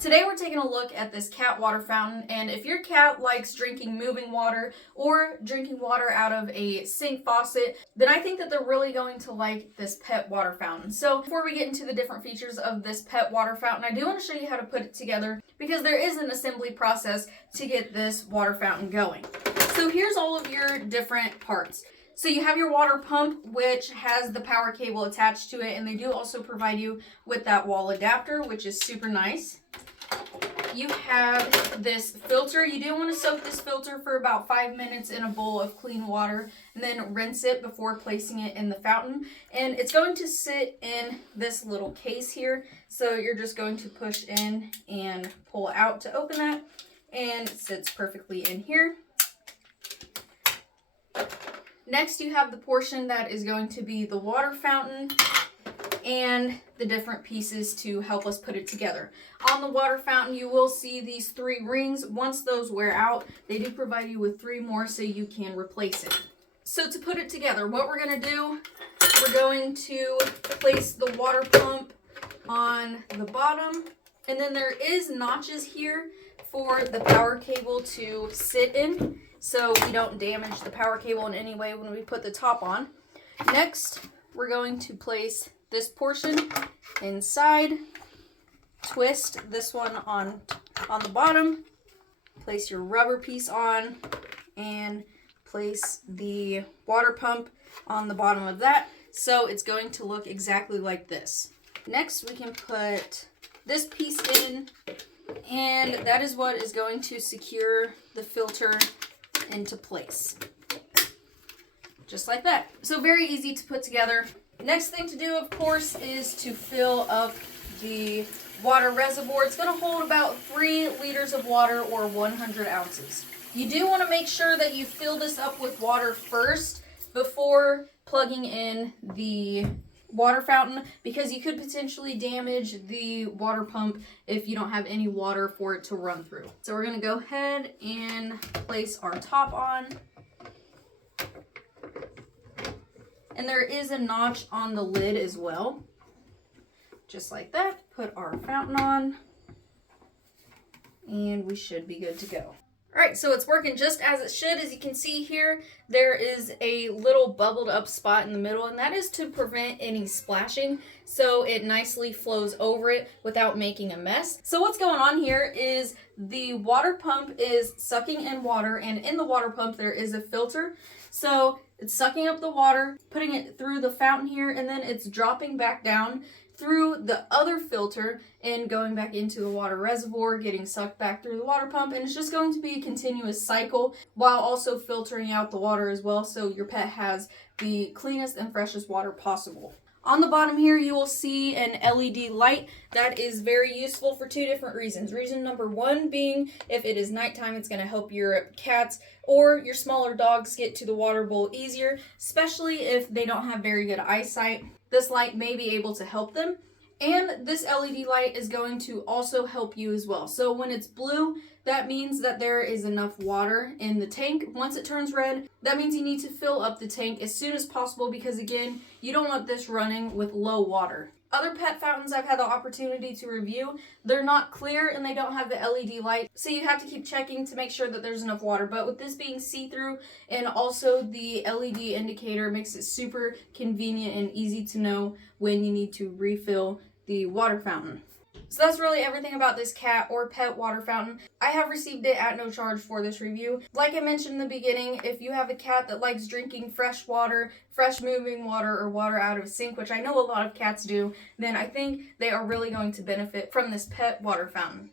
Today we're taking a look at this cat water fountain, and if your cat likes drinking moving water or drinking water out of a sink faucet, then I think that they're really going to like this pet water fountain. So before we get into the different features of this pet water fountain, I do want to show you how to put it together because there is an assembly process to get this water fountain going. So here's all of your different parts. So you have your water pump, which has the power cable attached to it, and they do also provide you with that wall adapter, which is super nice. You have this filter. You do want to soak this filter for about 5 minutes in a bowl of clean water and then rinse it before placing it in the fountain. And it's going to sit in this little case here. So you're just going to push in and pull out to open that, and it sits perfectly in here. Next, you have the portion that is going to be the water fountain and the different pieces to help us put it together. On the water fountain, you will see these 3 rings. Once those wear out, they do provide you with 3 more so you can replace it. So to put it together, what we're going to do, we're going to place the water pump on the bottom, and then there is notches here for the power cable to sit in, so we don't damage the power cable in any way when we put the top on. Next, we're going to place this portion inside, twist this one on the bottom, place your rubber piece on, and place the water pump on the bottom of that. So it's going to look exactly like this. Next, we can put this piece in, and that is what is going to secure the filter into place. Just like that. So very easy to put together. Next thing to do, of course, is to fill up the water reservoir. It's going to hold about 3 liters of water or 100 ounces. You do want to make sure that you fill this up with water first before plugging in the water fountain, because you could potentially damage the water pump if you don't have any water for it to run through. So we're going to go ahead and place our top on. And there is a notch on the lid as well. Just like that. Put our fountain on, and we should be good to go. Alright, so it's working just as it should. As you can see here, there is a little bubbled up spot in the middle, and that is to prevent any splashing, so it nicely flows over it without making a mess. So what's going on here is the water pump is sucking in water, and in the water pump there is a filter. So it's sucking up the water, putting it through the fountain here, and then it's dropping back down through the other filter and going back into the water reservoir, getting sucked back through the water pump, and it's just going to be a continuous cycle while also filtering out the water as well, so your pet has the cleanest and freshest water possible. On the bottom here, you will see an LED light that is very useful for 2 different reasons. Reason number 1 being, if it is nighttime, it's going to help your cats or your smaller dogs get to the water bowl easier, especially if they don't have very good eyesight. This light may be able to help them. And this LED light is going to also help you as well. So when it's blue, that means that there is enough water in the tank. Once it turns red, that means you need to fill up the tank as soon as possible, because again, you don't want this running with low water. Other pet fountains I've had the opportunity to review, they're not clear and they don't have the LED light, so you have to keep checking to make sure that there's enough water. But with this being see-through and also the LED indicator, makes it super convenient and easy to know when you need to refill the water fountain. So that's really everything about this cat or pet water fountain. I have received it at no charge for this review. Like I mentioned in the beginning, if you have a cat that likes drinking fresh water, fresh moving water, or water out of a sink, which I know a lot of cats do, then I think they are really going to benefit from this pet water fountain.